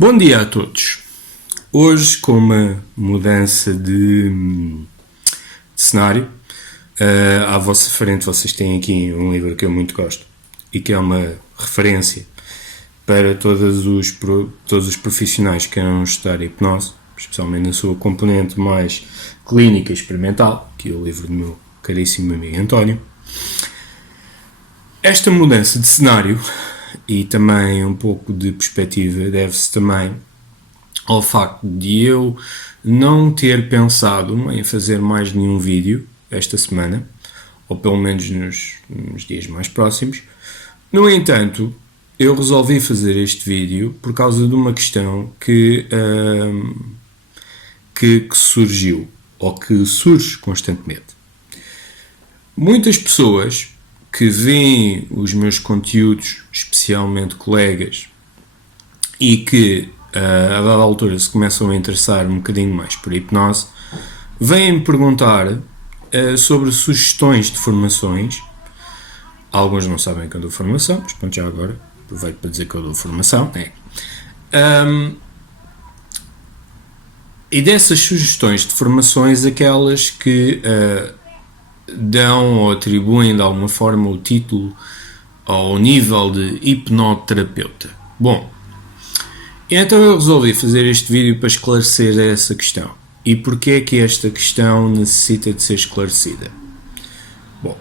Bom dia a todos. Hoje, com uma mudança de cenário, à vossa frente vocês têm aqui um livro que eu muito gosto e que é uma referência para todos os profissionais que queiram estudar hipnose, especialmente na sua componente mais clínica e experimental, que é o livro do meu caríssimo amigo António. Esta mudança de cenário e também um pouco de perspectiva deve-se também ao facto de eu não ter pensado em fazer mais nenhum vídeo esta semana, ou pelo menos nos dias mais próximos. No entanto, eu resolvi fazer este vídeo por causa de uma questão que surgiu, ou que surge constantemente. Muitas pessoas que veem os meus conteúdos, especialmente colegas, e que a dada altura se começam a interessar um bocadinho mais por hipnose, vêm-me perguntar sobre sugestões de formações. Alguns não sabem que eu dou formação, mas pronto, já agora aproveito para dizer que eu dou formação. E dessas sugestões de formações, aquelas que dão ou atribuem de alguma forma o título ao nível de hipnoterapeuta. Bom, então eu resolvi fazer este vídeo para esclarecer essa questão. E porquê é que esta questão necessita de ser esclarecida? Bom,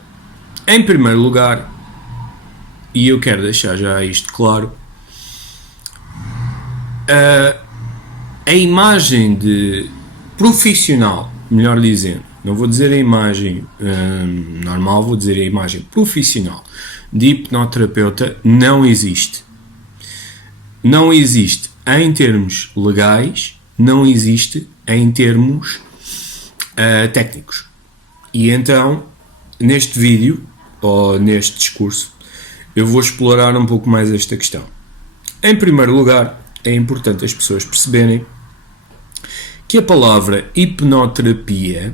em primeiro lugar, e eu quero deixar já isto claro, a imagem de profissional, melhor dizendo, não vou dizer a imagem normal, vou dizer a imagem profissional de hipnoterapeuta não existe. Não existe em termos legais, não existe em termos técnicos. E então, neste vídeo, ou neste discurso, eu vou explorar um pouco mais esta questão. Em primeiro lugar, é importante as pessoas perceberem que a palavra hipnoterapia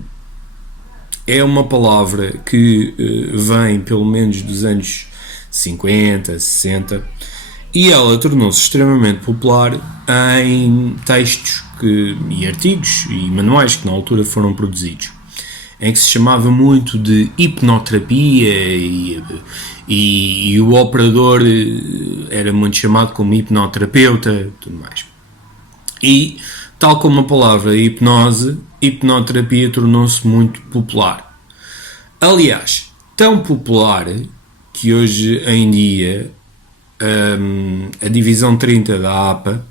é uma palavra que vem pelo menos dos anos 50, 60, e ela tornou-se extremamente popular em textos e artigos e manuais que na altura foram produzidos, em que se chamava muito de hipnoterapia e o operador era muito chamado como hipnoterapeuta, tudo mais. E, tal como a palavra hipnose, hipnoterapia tornou-se muito popular. Aliás, tão popular que hoje em dia a divisão 30 da APA,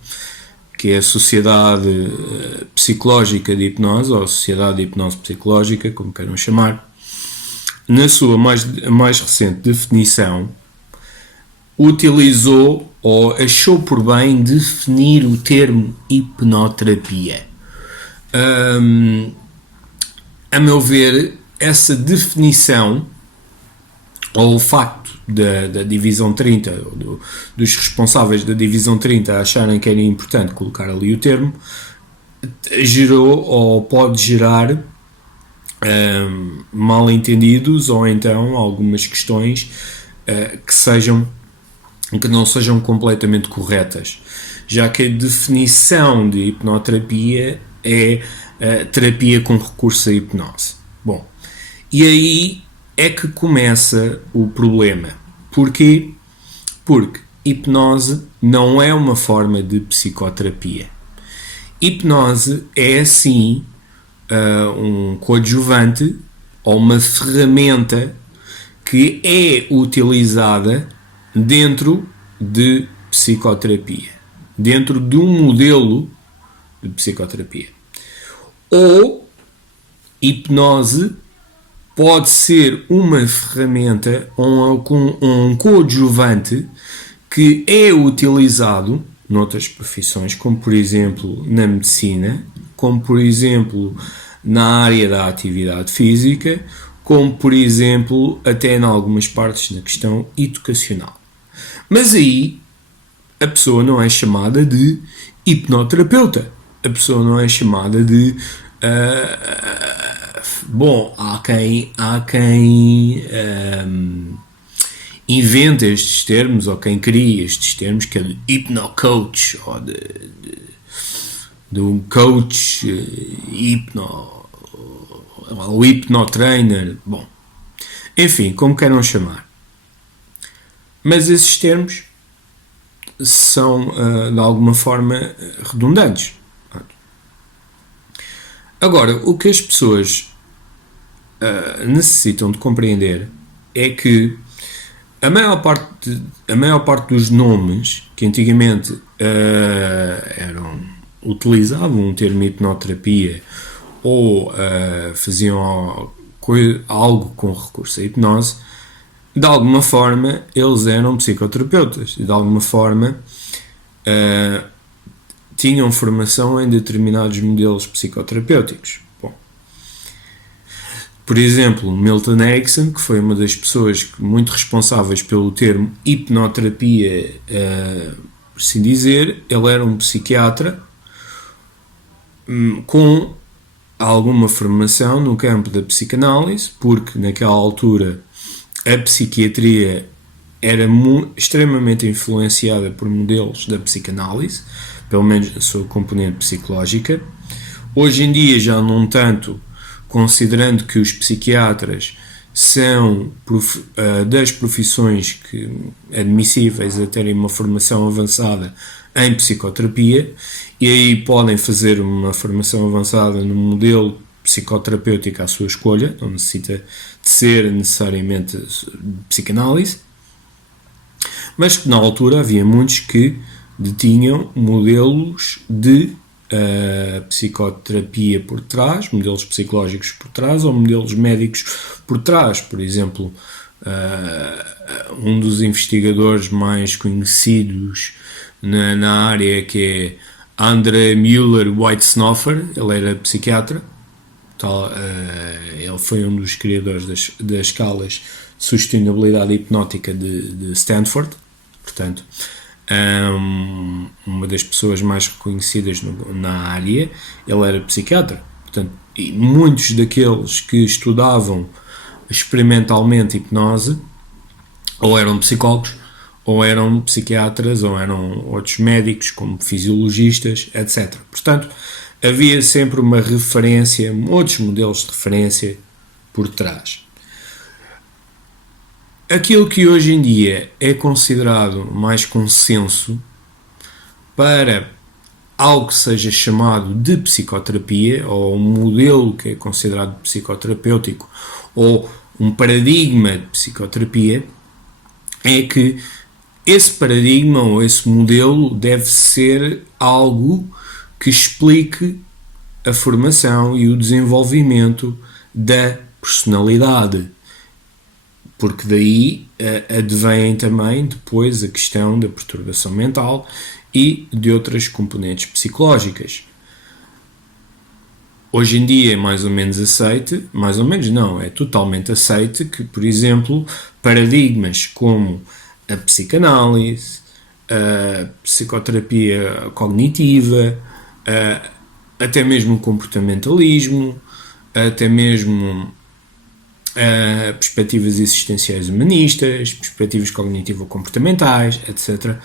que é a Sociedade Psicológica de Hipnose, ou a Sociedade de Hipnose Psicológica, como queiram chamar, na sua mais recente definição, utilizou ou achou por bem definir o termo hipnoterapia. A meu ver, essa definição, ou o facto da divisão 30, dos responsáveis da divisão 30 acharem que era importante colocar ali o termo, gerou ou pode gerar mal entendidos ou então algumas questões que não sejam completamente corretas, já que a definição de hipnoterapia é terapia com recurso à hipnose. Bom, e aí é que começa o problema. Porquê? Porque hipnose não é uma forma de psicoterapia. Hipnose é, sim, um coadjuvante ou uma ferramenta que é utilizada dentro de psicoterapia, dentro de um modelo de psicoterapia. Ou hipnose pode ser uma ferramenta ou um coadjuvante que é utilizado noutras profissões, como por exemplo na medicina, como por exemplo na área da atividade física, como por exemplo até em algumas partes na questão educacional. Mas aí a pessoa não é chamada de hipnoterapeuta, a pessoa não é chamada de bom, há quem inventa estes termos, ou quem cria estes termos, que é de hipno-coach, ou de um coach o hipno-trainer, bom, enfim, como queiram chamar. Mas esses termos são, de alguma forma, redundantes. Agora, o que as pessoas necessitam de compreender é que a maior parte dos nomes que antigamente utilizavam o termo hipnoterapia ou faziam algo com recurso à hipnose, de alguma forma eles eram psicoterapeutas, de alguma forma tinham formação em determinados modelos psicoterapêuticos. Bom, por exemplo, Milton Erickson, que foi uma das pessoas muito responsáveis pelo termo hipnoterapia, por assim dizer, ele era um psiquiatra com alguma formação no campo da psicanálise, porque naquela altura a psiquiatria era extremamente influenciada por modelos da psicanálise, pelo menos a sua componente psicológica. Hoje em dia já não tanto, considerando que os psiquiatras são das profissões admissíveis a terem uma formação avançada em psicoterapia, e aí podem fazer uma formação avançada no modelo psicoterapêutico à sua escolha, não necessita de ser necessariamente psicanálise, mas que na altura havia muitos que detinham modelos de psicoterapia por trás, modelos psicológicos por trás ou modelos médicos por trás. Por exemplo, um dos investigadores mais conhecidos na área, que é Andre Müller-Whitesnoffer, ele era psiquiatra, ele foi um dos criadores das escalas de sustentabilidade hipnótica de Stanford, portanto, uma das pessoas mais reconhecidas na área. Ele era psiquiatra, portanto, e muitos daqueles que estudavam experimentalmente hipnose ou eram psicólogos, ou eram psiquiatras, ou eram outros médicos, como fisiologistas, etc. Portanto, havia sempre uma referência, outros modelos de referência por trás. Aquilo que hoje em dia é considerado mais consenso para algo que seja chamado de psicoterapia, ou um modelo que é considerado psicoterapêutico, ou um paradigma de psicoterapia, é que esse paradigma ou esse modelo deve ser algo que explique a formação e o desenvolvimento da personalidade, porque daí advém também depois a questão da perturbação mental e de outras componentes psicológicas. Hoje em dia é mais ou menos aceite, mais ou menos não, é totalmente aceite que, por exemplo, paradigmas como a psicanálise, a psicoterapia cognitiva, até mesmo o comportamentalismo, até mesmo perspectivas existenciais humanistas, perspectivas cognitivo-comportamentais, etc.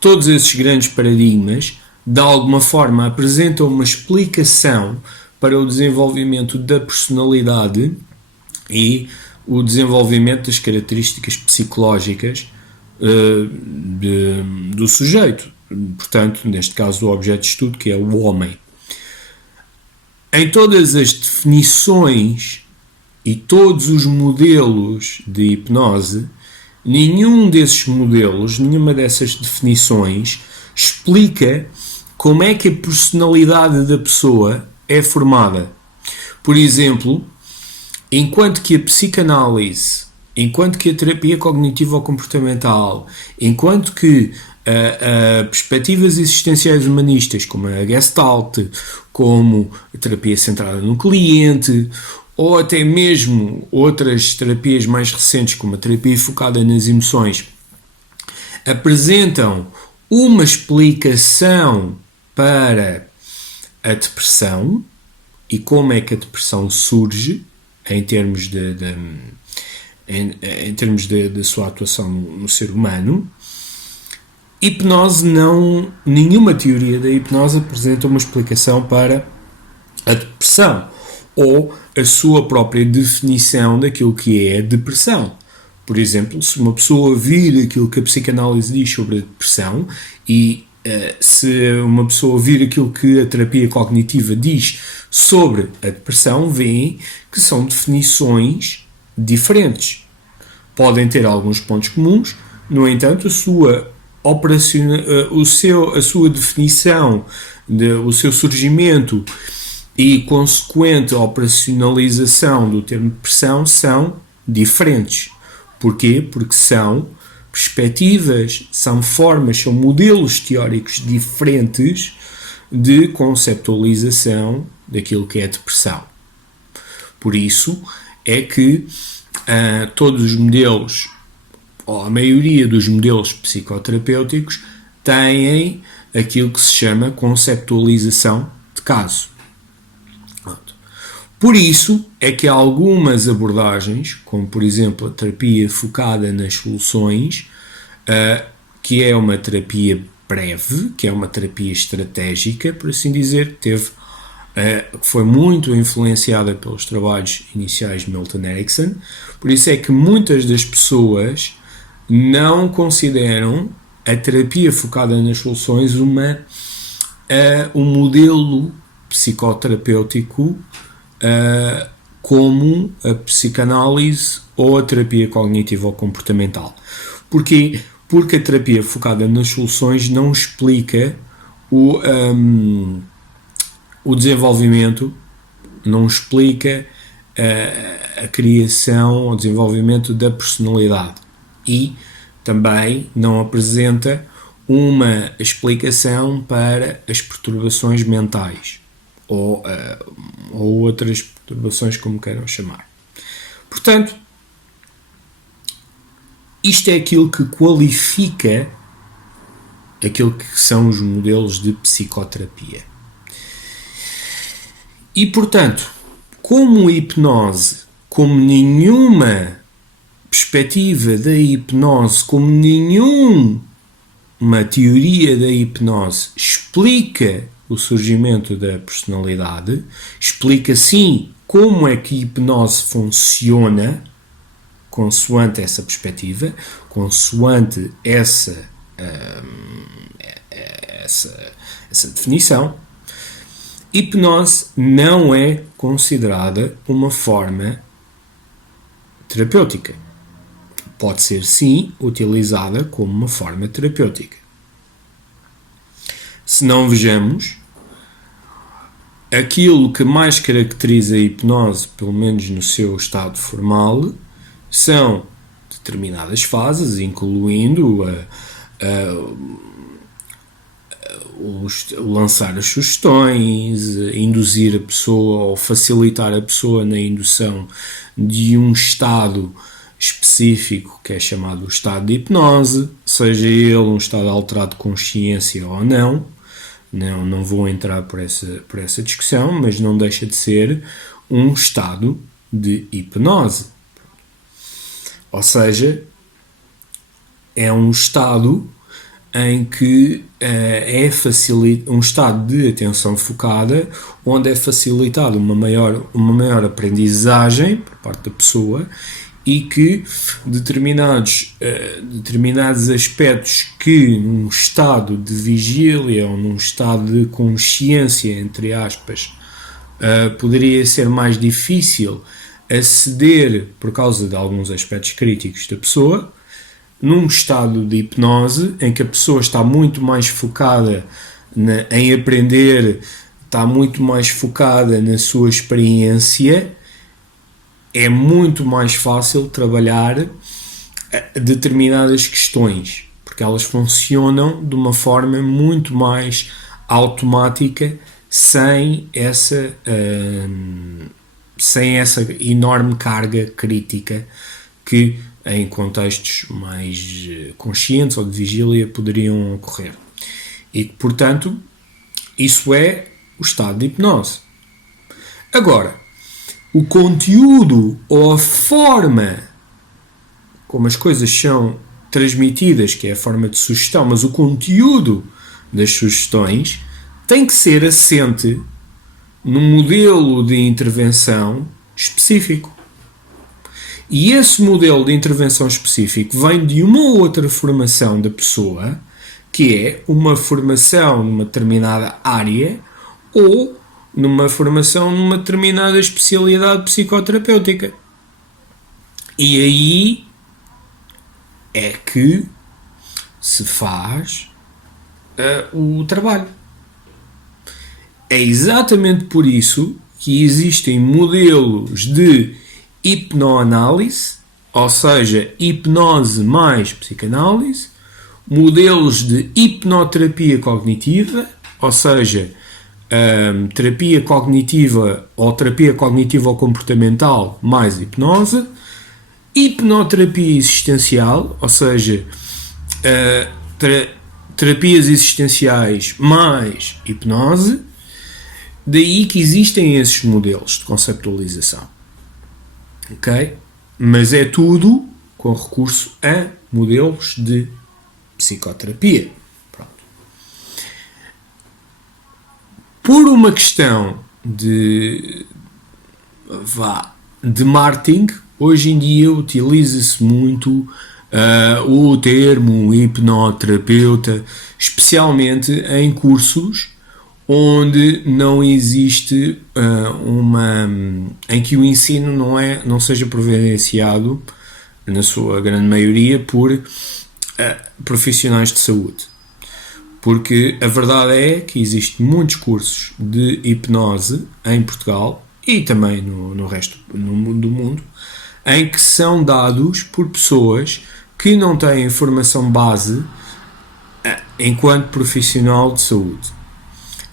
Todos esses grandes paradigmas, de alguma forma, apresentam uma explicação para o desenvolvimento da personalidade e o desenvolvimento das características psicológicas do sujeito, portanto, neste caso do objeto de estudo, que é o homem. Em todas as definições e todos os modelos de hipnose, nenhum desses modelos, nenhuma dessas definições explica como é que a personalidade da pessoa é formada. Por exemplo, enquanto que a psicanálise, enquanto que a terapia cognitivo-comportamental, enquanto que perspectivas existenciais humanistas, como a Gestalt, como a terapia centrada no cliente, ou até mesmo outras terapias mais recentes, como a terapia focada nas emoções, apresentam uma explicação para a depressão e como é que a depressão surge em termos em termos da sua atuação no ser humano. Hipnose não, nenhuma teoria da hipnose apresenta uma explicação para a depressão ou a sua própria definição daquilo que é a depressão. Por exemplo, se uma pessoa vir aquilo que a psicanálise diz sobre a depressão e se uma pessoa vir aquilo que a terapia cognitiva diz sobre a depressão, veem que são definições diferentes. Podem ter alguns pontos comuns, no entanto, a sua definição, o seu surgimento e consequente operacionalização do termo depressão são diferentes. Porquê? Porque são perspectivas, são formas, são modelos teóricos diferentes de conceptualização daquilo que é depressão. Por isso é que todos os modelos, ou a maioria dos modelos psicoterapêuticos, têm aquilo que se chama conceptualização de caso. Por isso é que há algumas abordagens, como por exemplo a terapia focada nas soluções, que é uma terapia breve, que é uma terapia estratégica, por assim dizer, foi muito influenciada pelos trabalhos iniciais de Milton Erickson. Por isso é que muitas das pessoas não consideram a terapia focada nas soluções um modelo psicoterapêutico como a psicanálise ou a terapia cognitivo ou comportamental. Porquê? Porque a terapia focada nas soluções não explica o desenvolvimento, não explica a criação ou desenvolvimento da personalidade e também não apresenta uma explicação para as perturbações mentais ou outras perturbações, como queiram chamar. Portanto, isto é aquilo que qualifica aquilo que são os modelos de psicoterapia. E, portanto, como a hipnose, como nenhuma perspectiva da hipnose, como nenhuma teoria da hipnose explica o surgimento da personalidade, explica sim como é que a hipnose funciona, consoante essa perspectiva, consoante essa definição. Hipnose não é considerada uma forma terapêutica. Pode ser, sim, utilizada como uma forma terapêutica. Se não vejamos, aquilo que mais caracteriza a hipnose, pelo menos no seu estado formal, são determinadas fases, incluindo o lançar as sugestões, induzir a pessoa ou facilitar a pessoa na indução de um estado específico que é chamado o estado de hipnose, seja ele um estado alterado de consciência ou não. Não vou entrar por essa discussão, mas não deixa de ser um estado de hipnose. Ou seja, é um estado em que um estado de atenção focada, onde é facilitada uma maior aprendizagem por parte da pessoa e que determinados aspectos que num estado de vigília ou num estado de consciência, entre aspas, poderia ser mais difícil aceder por causa de alguns aspectos críticos da pessoa, num estado de hipnose em que a pessoa está muito mais focada em aprender, está muito mais focada na sua experiência, é muito mais fácil trabalhar determinadas questões, porque elas funcionam de uma forma muito mais automática, sem essa enorme carga crítica que em contextos mais conscientes ou de vigília poderiam ocorrer. E, portanto, isso é o estado de hipnose. Agora, o conteúdo ou a forma como as coisas são transmitidas, que é a forma de sugestão, mas o conteúdo das sugestões tem que ser assente num modelo de intervenção específico. E esse modelo de intervenção específico vem de uma outra formação da pessoa, que é uma formação numa determinada área ou numa formação numa determinada especialidade psicoterapêutica. E aí é que se faz o trabalho. É exatamente por isso que existem modelos de hipnoanálise, ou seja, hipnose mais psicanálise, modelos de hipnoterapia cognitiva, ou seja, terapia cognitiva ou comportamental mais hipnose, hipnoterapia existencial, ou seja, terapias existenciais mais hipnose. Daí que existem esses modelos de conceptualização. Ok? Mas é tudo com recurso a modelos de psicoterapia. Pronto. Por uma questão de marketing, hoje em dia utiliza-se muito o termo hipnoterapeuta, especialmente em cursos onde não existe em que o ensino não seja providenciado, na sua grande maioria, por profissionais de saúde. Porque a verdade é que existem muitos cursos de hipnose em Portugal e também no resto do mundo, em que são dados por pessoas que não têm formação base enquanto profissional de saúde.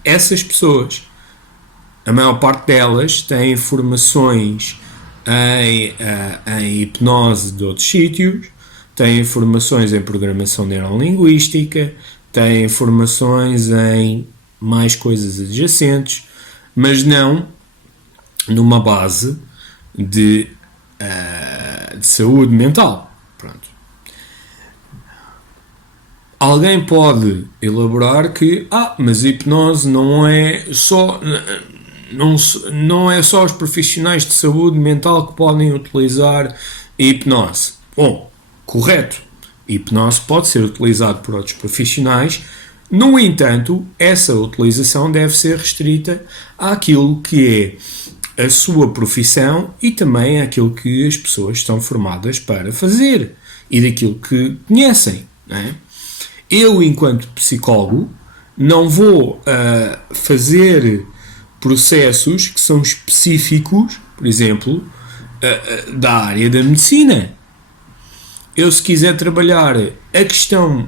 Essas pessoas, a maior parte delas, têm formações em hipnose de outros sítios, têm formações em programação neurolinguística, têm formações em mais coisas adjacentes, mas não numa base de saúde mental. Pronto. Alguém pode elaborar que mas a hipnose não é só os profissionais de saúde mental que podem utilizar a hipnose. Bom, correto. A hipnose pode ser utilizada por outros profissionais. No entanto, essa utilização deve ser restrita àquilo que é a sua profissão e também àquilo que as pessoas estão formadas para fazer e daquilo que conhecem, não é? Eu, enquanto psicólogo, não vou fazer processos que são específicos, por exemplo, da área da medicina. Eu, se quiser trabalhar a questão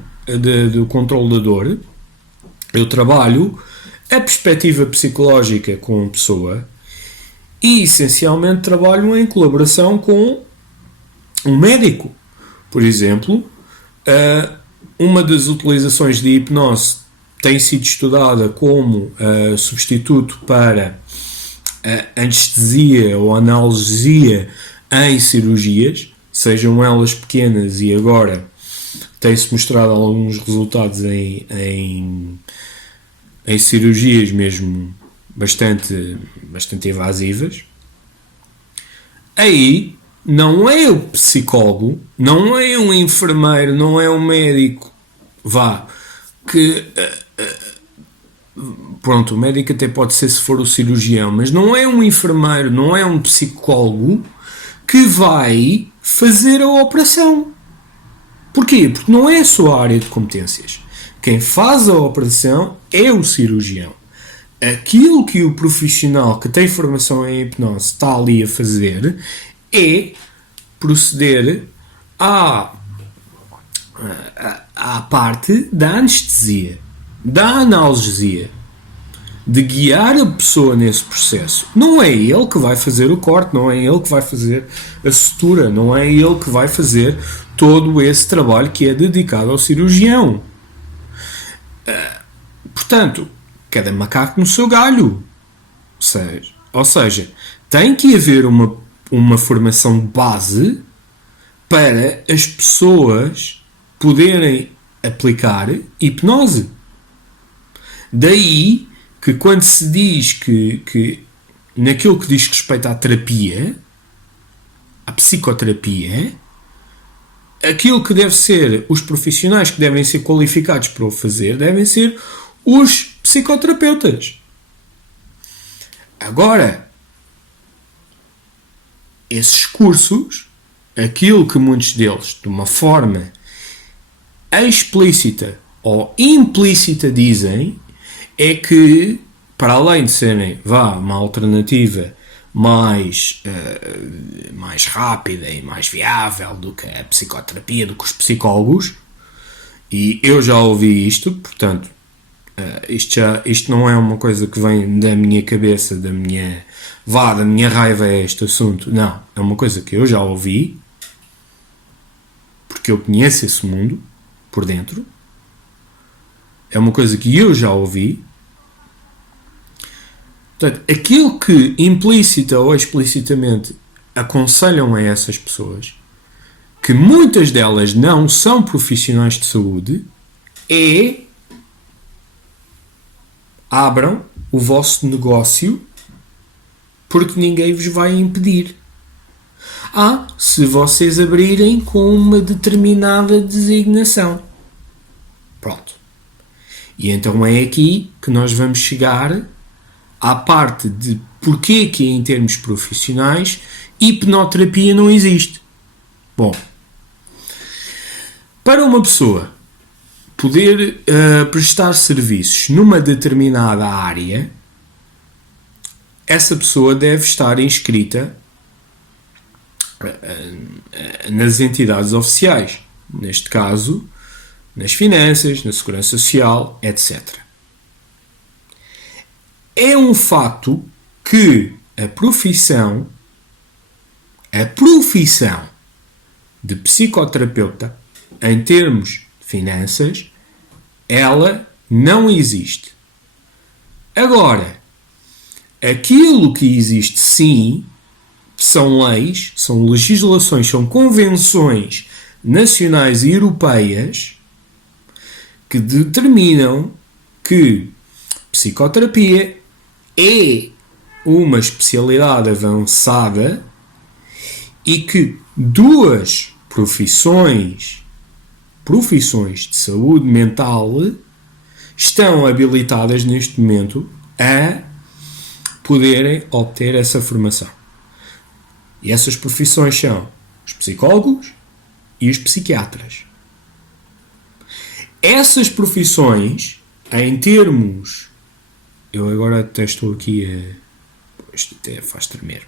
do controle da dor, eu trabalho a perspectiva psicológica com a pessoa e, essencialmente, trabalho em colaboração com um médico. Por exemplo, uma das utilizações de hipnose tem sido estudada como substituto para anestesia ou analgesia em cirurgias, sejam elas pequenas, e agora tem-se mostrado alguns resultados em cirurgias mesmo bastante invasivas. Aí não é o psicólogo, não é um enfermeiro, não é um médico, que pronto, o médico até pode ser se for o cirurgião, mas não é um enfermeiro, não é um psicólogo que vai fazer a operação. Porquê? Porque não é a sua área de competências. Quem faz a operação é o cirurgião. Aquilo que o profissional que tem formação em hipnose está ali a fazer é proceder à parte da anestesia, da analgesia, de guiar a pessoa nesse processo. Não é ele que vai fazer o corte, não é ele que vai fazer a sutura, não é ele que vai fazer todo esse trabalho que é dedicado ao cirurgião. Portanto, cada macaco no seu galho. Ou seja, tem que haver uma formação de base para as pessoas poderem aplicar hipnose. Daí que quando se diz que naquilo que diz respeito à terapia, à psicoterapia, aquilo que deve ser, os profissionais que devem ser qualificados para o fazer, devem ser os psicoterapeutas. Agora, esses cursos, aquilo que muitos deles, de uma forma explícita ou implícita dizem, é que, para além de serem, uma alternativa mais rápida e mais viável do que a psicoterapia, do que os psicólogos, e eu já ouvi isto, portanto, isto não é uma coisa que vem da minha cabeça, da minha raiva a este assunto, não, é uma coisa que eu já ouvi, porque eu conheço esse mundo por dentro, é uma coisa que eu já ouvi. Portanto, aquilo que implícita ou explicitamente aconselham a essas pessoas, que muitas delas não são profissionais de saúde, é: abram o vosso negócio porque ninguém vos vai impedir. Se vocês abrirem com uma determinada designação. Pronto. E então é aqui que nós vamos chegar à parte de porque que em termos profissionais hipnoterapia não existe. Bom, para uma pessoa poder prestar serviços numa determinada área, essa pessoa deve estar inscrita nas entidades oficiais, neste caso, nas finanças, na segurança social, etc. É um facto que a profissão de psicoterapeuta, em termos de finanças, ela não existe. Agora, aquilo que existe sim são leis, são legislações, são convenções nacionais e europeias que determinam que psicoterapia é uma especialidade avançada e que duas profissões de saúde mental estão habilitadas neste momento a poderem obter essa formação. E essas profissões são os psicólogos e os psiquiatras. Essas profissões, em termos... Eu agora até estou aqui a... Isto até faz tremer.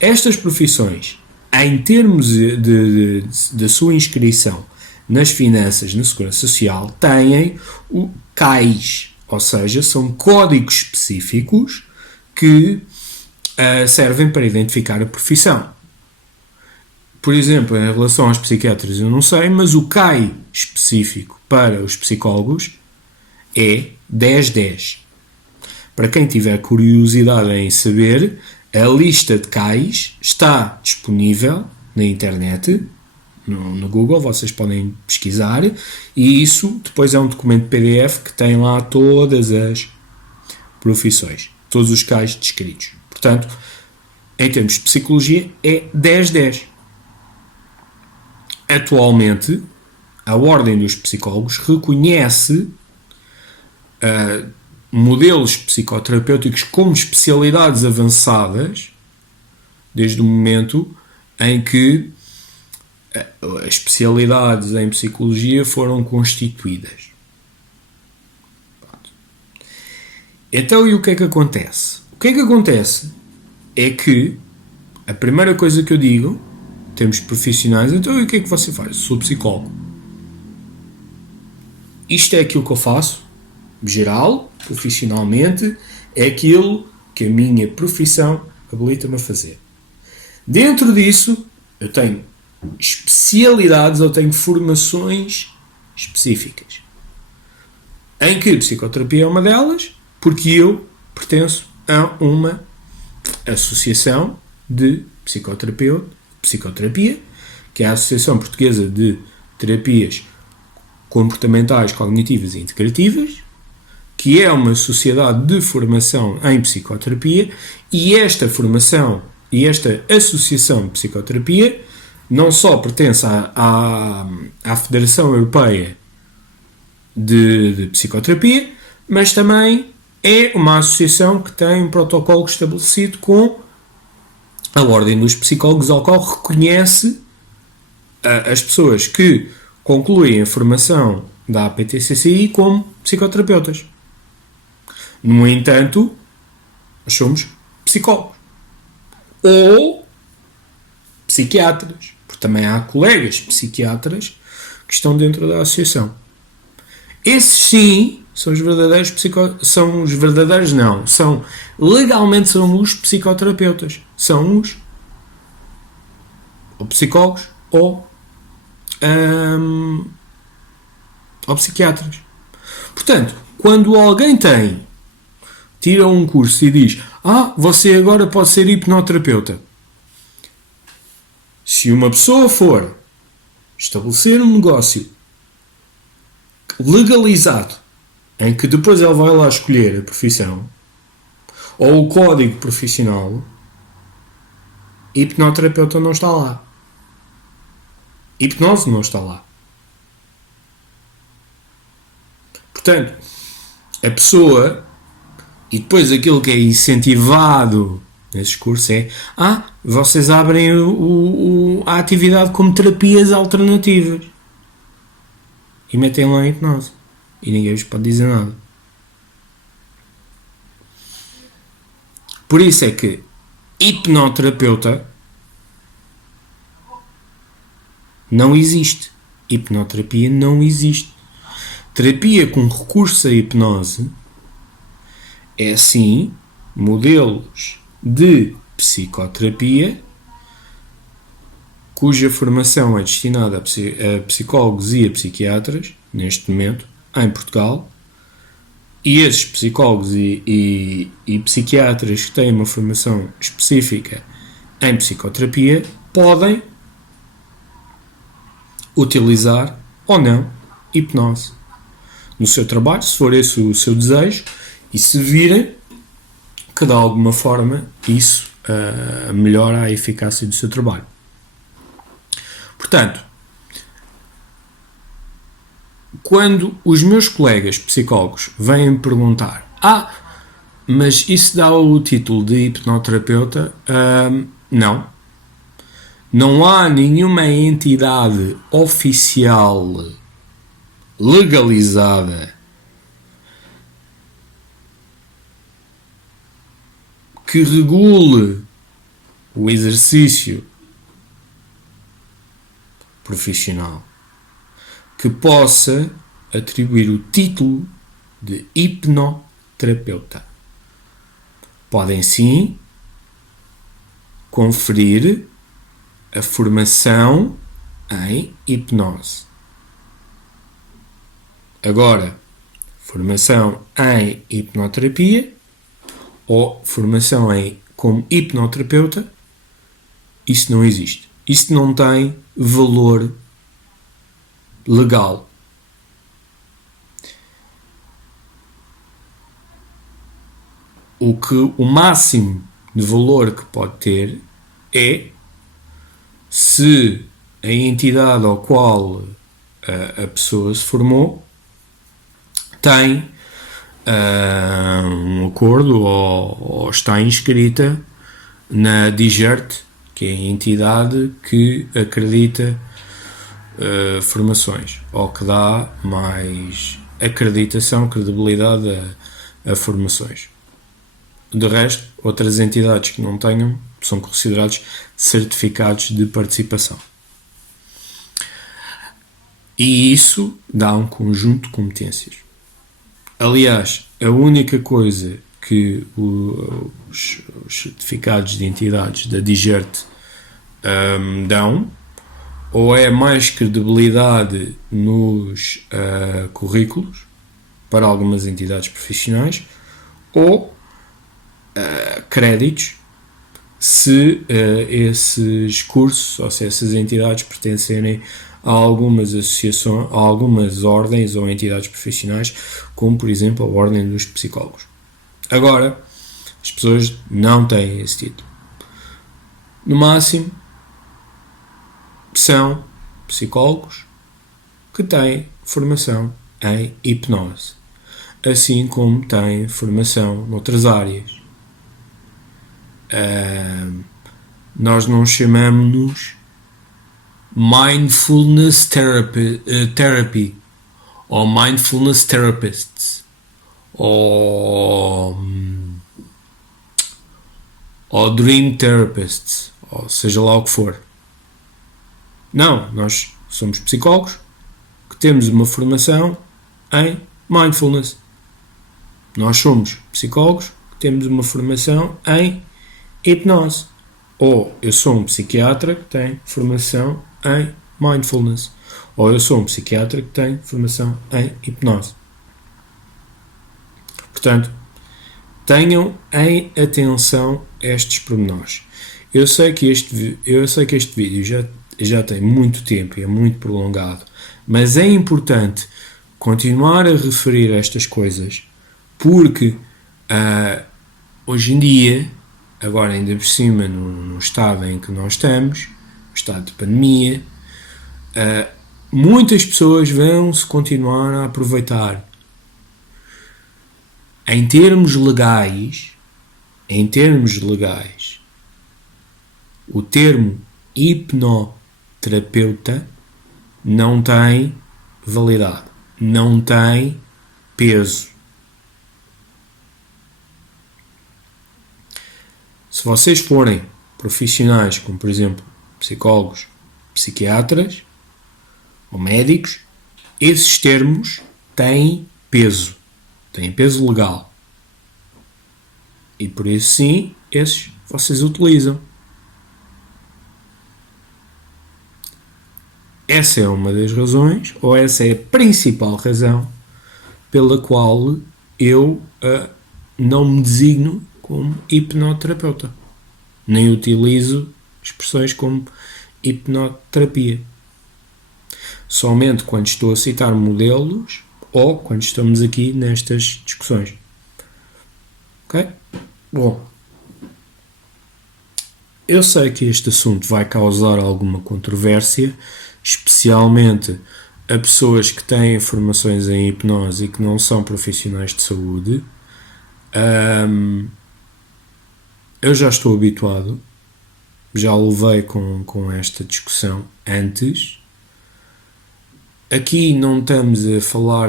Estas profissões, em termos da sua inscrição nas finanças, na segurança social, têm o CAIS, ou seja, são códigos específicos que servem para identificar a profissão. Por exemplo, em relação aos psiquiatras eu não sei, mas o CAI específico para os psicólogos é 1010. Para quem tiver curiosidade em saber, a lista de CAIs está disponível na internet, no Google, vocês podem pesquisar, e isso depois é um documento PDF que tem lá todas as profissões, todos os CAIs descritos. Portanto, em termos de psicologia, é 1010. Atualmente, a Ordem dos Psicólogos reconhece modelos psicoterapêuticos como especialidades avançadas desde o momento em que as especialidades em psicologia foram constituídas. Então, e o que é que acontece? O que é que acontece é que a primeira coisa que eu digo, em termos profissionais, então e o que é que você faz? Eu sou psicólogo. Isto é aquilo que eu faço, geral, profissionalmente, é aquilo que a minha profissão habilita-me a fazer. Dentro disso, eu tenho especialidades, eu tenho formações específicas. Em que psicoterapia é uma delas, porque eu pertenço a uma associação de psicoterapia que é a Associação Portuguesa de Terapias Comportamentais, Cognitivas e Integrativas, que é uma sociedade de formação em psicoterapia, e esta formação e esta associação de psicoterapia não só pertence à Federação Europeia de Psicoterapia, mas também é uma associação que tem um protocolo estabelecido com a Ordem dos Psicólogos, ao qual reconhece as pessoas que concluem a formação da APTCCI como psicoterapeutas. No entanto, nós somos psicólogos ou psiquiatras, porque também há colegas psiquiatras que estão dentro da associação. Esses sim são os verdadeiros legalmente são os psicoterapeutas, são os ou psicólogos ou psiquiatras. Portanto, quando alguém tira um curso e diz: você agora pode ser hipnoterapeuta. Se uma pessoa for estabelecer um negócio legalizado, em que depois ele vai lá escolher a profissão, ou o código profissional, hipnoterapeuta não está lá. Hipnose não está lá. Portanto, a pessoa, e depois aquilo que é incentivado nesses cursos é: vocês abrem a atividade como terapias alternativas e metem lá a hipnose e ninguém vos pode dizer nada. Por isso é que hipnoterapeuta não existe. Hipnoterapia não existe. Terapia com recurso à hipnose é sim modelos de psicoterapia cuja formação é destinada a psicólogos e a psiquiatras, neste momento, em Portugal, e esses psicólogos e psiquiatras que têm uma formação específica em psicoterapia podem utilizar ou não hipnose no seu trabalho, se for esse o seu desejo, e se virem que de alguma forma isso melhora a eficácia do seu trabalho. Portanto, quando os meus colegas psicólogos vêm perguntar: mas isso dá o título de hipnoterapeuta? Não. Não há nenhuma entidade oficial legalizada que regule o exercício profissional que possa atribuir o título de hipnoterapeuta. Podem sim conferir a formação em hipnose. Agora, formação em hipnoterapia ou formação como hipnoterapeuta, isso não existe. Isso não tem valor legal. O máximo de valor que pode ter é se a entidade ao qual a pessoa se formou tem um acordo ou está inscrita na DIGERT, que é a entidade que acredita formações, ou que dá mais acreditação, credibilidade a formações. De resto, outras entidades que não tenham são considerados certificados de participação. E isso dá um conjunto de competências. Aliás, a única coisa que os certificados de entidades da DIGERT dão, ou é mais credibilidade nos currículos para algumas entidades profissionais, ou créditos se esses cursos ou se essas entidades pertencerem a algumas associações, a algumas ordens ou entidades profissionais, como por exemplo a Ordem dos Psicólogos. Agora, as pessoas não têm esse título. No máximo, são psicólogos que têm formação em hipnose, assim como têm formação noutras áreas. Nós não chamamos Mindfulness Therapy ou Mindfulness Therapists ou Dream Therapists, ou seja lá o que for. Não, nós somos psicólogos que temos uma formação em Mindfulness. Nós somos psicólogos que temos uma formação em hipnose. Ou eu sou um psiquiatra que tem formação em Mindfulness. Ou eu sou um psiquiatra que tem formação em hipnose. Portanto, tenham em atenção estes pormenores. Eu sei que este vídeo já tem muito tempo e é muito prolongado, mas é importante continuar a referir estas coisas porque hoje em dia, agora ainda por cima no estado em que nós estamos, no estado de pandemia, muitas pessoas vão-se continuar a aproveitar. Em termos legais, o termo hipnoterapeuta não tem validade, não tem peso. Se vocês forem profissionais, como por exemplo psicólogos, psiquiatras ou médicos, esses termos têm peso legal. E por isso sim, esses vocês utilizam. Essa é uma das razões, ou essa é a principal razão, pela qual eu não me designo como hipnoterapeuta. Nem utilizo expressões como hipnoterapia. Somente quando estou a citar modelos ou quando estamos aqui nestas discussões. Ok? Bom, eu sei que este assunto vai causar alguma controvérsia, especialmente a pessoas que têm formações em hipnose e que não são profissionais de saúde. Eu já estou habituado, já levei com esta discussão antes. Aqui não estamos a falar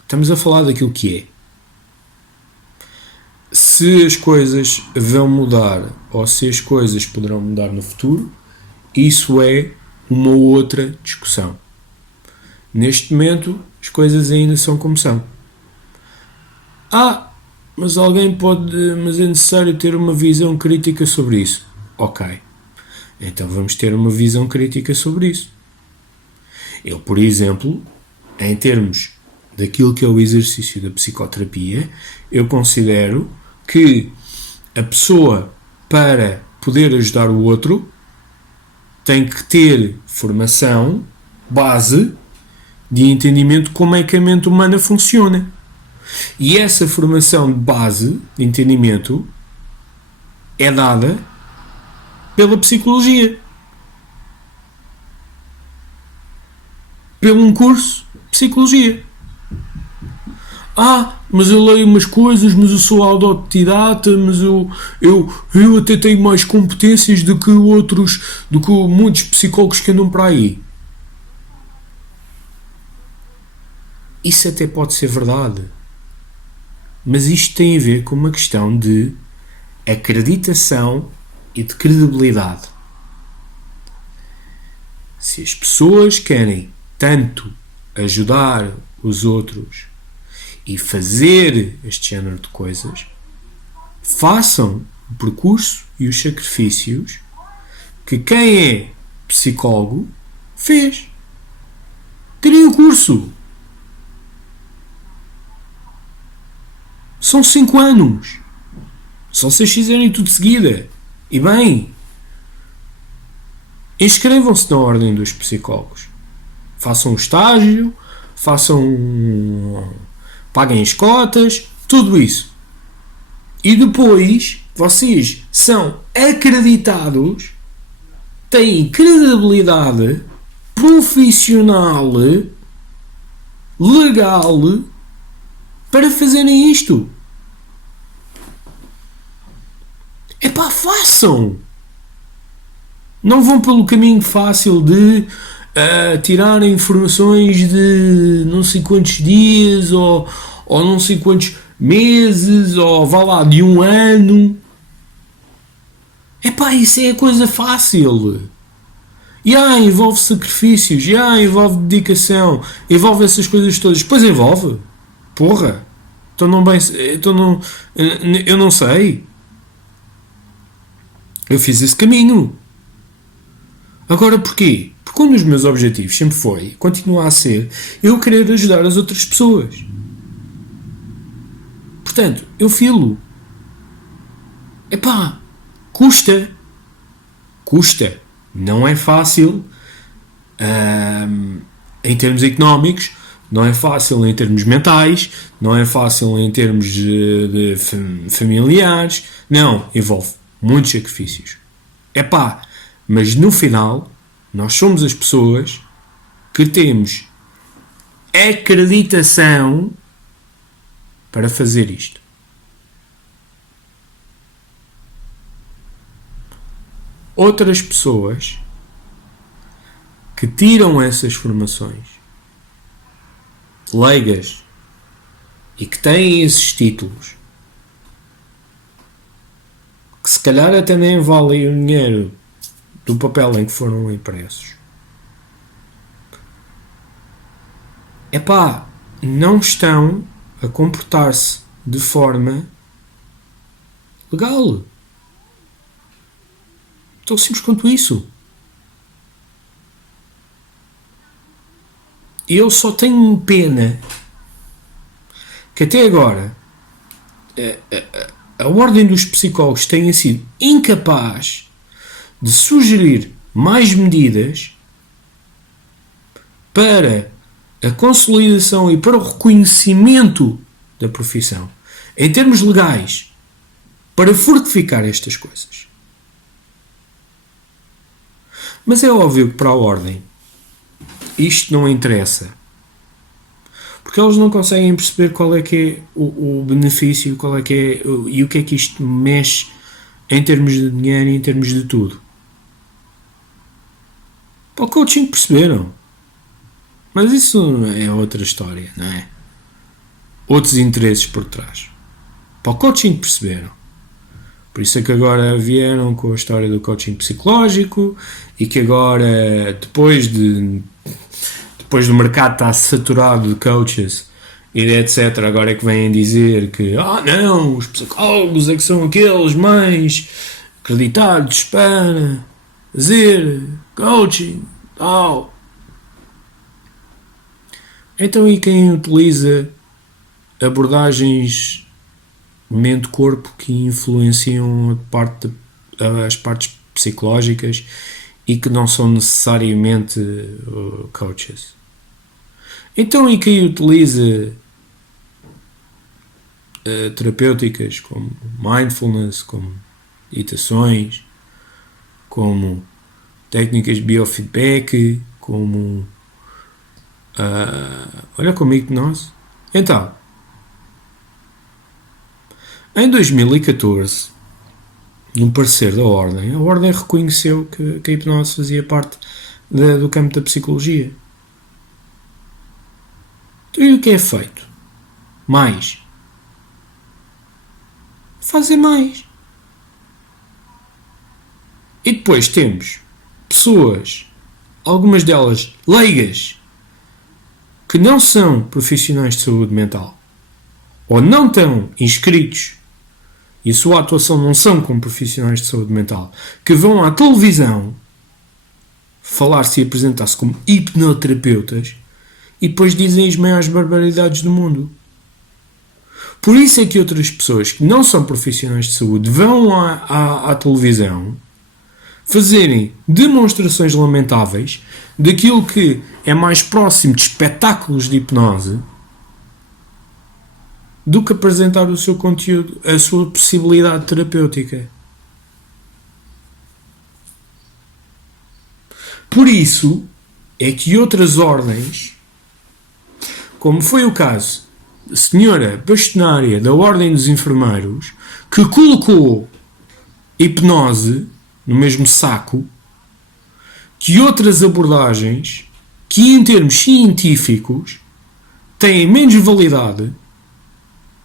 estamos a falar daquilo que é. Se as coisas vão mudar ou se as coisas poderão mudar no futuro, isso é uma outra discussão. Neste momento, as coisas ainda são como são. Mas mas é necessário ter uma visão crítica sobre isso. Ok. Então vamos ter uma visão crítica sobre isso. Eu, por exemplo, em termos daquilo que é o exercício da psicoterapia, eu considero que a pessoa, para poder ajudar o outro, tem que ter formação, base, de entendimento de como é que a mente humana funciona. E essa formação de base, de entendimento, é dada pela psicologia. Pelo um curso de psicologia. Mas eu leio umas coisas, mas eu sou autodidata, mas eu até tenho mais competências do que muitos psicólogos que andam para aí. Isso até pode ser verdade. Mas isto tem a ver com uma questão de acreditação e de credibilidade. Se as pessoas querem tanto ajudar os outros e fazer este género de coisas, façam o percurso e os sacrifícios que quem é psicólogo fez. Tirem o curso. São 5 anos. Se vocês fizerem tudo de seguida, e bem, inscrevam-se na Ordem dos Psicólogos. Façam um estágio, paguem as cotas, tudo isso. E depois, vocês são acreditados, têm credibilidade profissional, legal, para fazerem isto. Epá, façam! Não vão pelo caminho fácil de tirar informações de não sei quantos dias ou não sei quantos meses ou vá lá de um ano. Epá, isso é coisa fácil. Envolve sacrifícios, envolve dedicação, envolve essas coisas todas. Pois envolve. Porra. Eu não sei. Eu fiz esse caminho. Agora porquê? Porque um dos meus objetivos sempre foi, continua a ser, eu querer ajudar as outras pessoas. Portanto, eu filo. Epá, custa. Não é fácil em termos económicos, não é fácil em termos mentais, não é fácil em termos de familiares. Não, envolve muitos sacrifícios. Epá, mas no final, nós somos as pessoas que temos acreditação para fazer isto. Outras pessoas que tiram essas formações leigas e que têm esses títulos, que se calhar até nem valem o dinheiro do papel em que foram impressos, epá, não estão a comportar-se de forma legal. Tão simples quanto isso. Eu só tenho pena que até agora a Ordem dos Psicólogos tenha sido incapaz de sugerir mais medidas para a consolidação e para o reconhecimento da profissão, em termos legais, para fortificar estas coisas. Mas é óbvio que para a Ordem isto não interessa, porque eles não conseguem perceber qual é que é o benefício, qual é que é e o que é que isto mexe em termos de dinheiro e em termos de tudo. Para o coaching perceberam, mas isso é outra história, não é? Outros interesses por trás. Para o coaching perceberam. Por isso é que agora vieram com a história do coaching psicológico e que agora, depois do mercado estar saturado de coaches e etc, agora é que vêm dizer que não, os psicólogos é que são aqueles mais acreditados para fazer coaching, tal. Então, e quem utiliza abordagens mente-corpo que influenciam as partes psicológicas e que não são necessariamente coaches? Então, e quem utiliza terapêuticas como mindfulness, como meditações, como técnicas de biofeedback, como olha como hipnose. Então, em 2014, num parecer da Ordem, a Ordem reconheceu que a hipnose fazia parte do campo da psicologia. E o que é feito? Mais. Fazer mais. E depois temos pessoas, algumas delas leigas, que não são profissionais de saúde mental, ou não estão inscritos e a sua atuação não são como profissionais de saúde mental, que vão à televisão falar-se e apresentar-se como hipnoterapeutas e depois dizem as maiores barbaridades do mundo. Por isso é que outras pessoas que não são profissionais de saúde vão à televisão fazerem demonstrações lamentáveis daquilo que é mais próximo de espetáculos de hipnose do que apresentar o seu conteúdo, a sua possibilidade terapêutica. Por isso é que outras ordens, como foi o caso da senhora bastonária da Ordem dos Enfermeiros, que colocou hipnose no mesmo saco que outras abordagens que, em termos científicos, têm menos validade,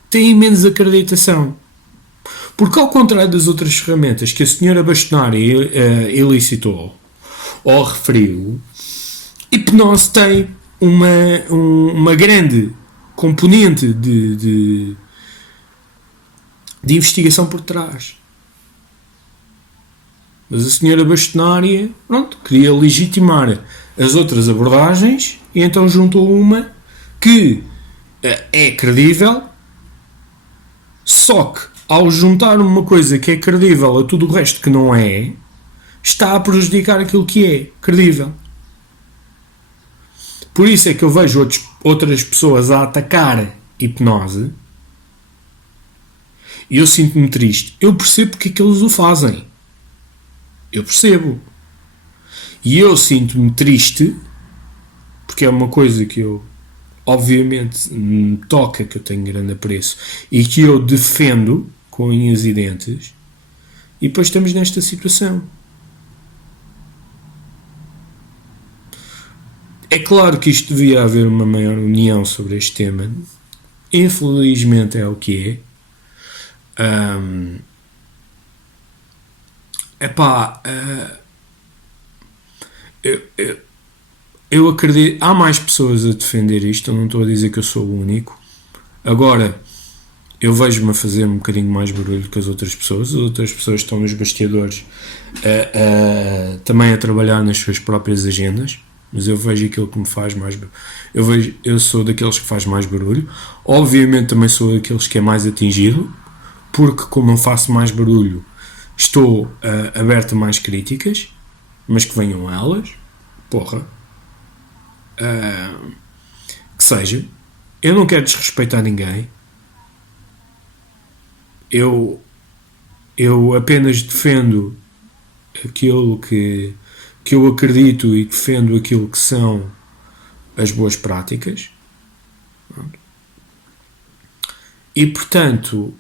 têm menos acreditação. Porque, ao contrário das outras ferramentas que a senhora bastonária elicitou ou referiu, hipnose tem uma grande componente de investigação por trás. Mas a senhora bastonária, pronto, queria legitimar as outras abordagens e então juntou uma que é credível, só que ao juntar uma coisa que é credível a tudo o resto que não é, está a prejudicar aquilo que é credível. Por isso é que eu vejo outras pessoas a atacar hipnose e eu sinto-me triste. Eu percebo porque é que eles o fazem. Eu percebo. E eu sinto-me triste porque é uma coisa que eu, obviamente, me toca, que eu tenho grande apreço e que eu defendo com unhas e dentes, e depois estamos nesta situação. É claro que isto devia haver uma maior união sobre este tema. Infelizmente é o que é. Eu acredito, há mais pessoas a defender isto, eu não estou a dizer que eu sou o único. Agora, eu vejo-me a fazer um bocadinho mais barulho que as outras pessoas estão nos bastidores também a trabalhar nas suas próprias agendas, mas eu vejo aquilo que me faz mais barulho. Eu sou daqueles que faz mais barulho, obviamente também sou daqueles que é mais atingido, porque como eu faço mais barulho, estou aberto a mais críticas, mas que venham elas, porra, que seja. Eu não quero desrespeitar ninguém, eu apenas defendo aquilo que eu acredito e defendo aquilo que são as boas práticas, e portanto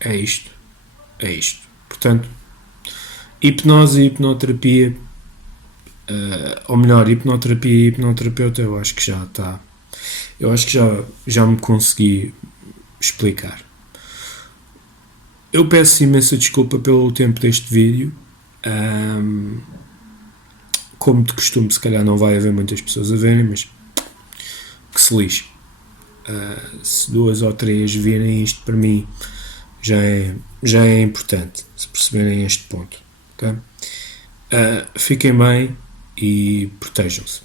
é isto. Portanto, hipnose e hipnoterapia, ou melhor, hipnoterapia e hipnoterapeuta, eu acho que já está. Eu acho que já me consegui explicar. Eu peço imensa desculpa pelo tempo deste vídeo. Como de costume, se calhar não vai haver muitas pessoas a verem, mas que se lixe. Se 2 ou 3 virem isto, para mim já é importante, se perceberem este ponto. Okay? Fiquem bem e protejam-se.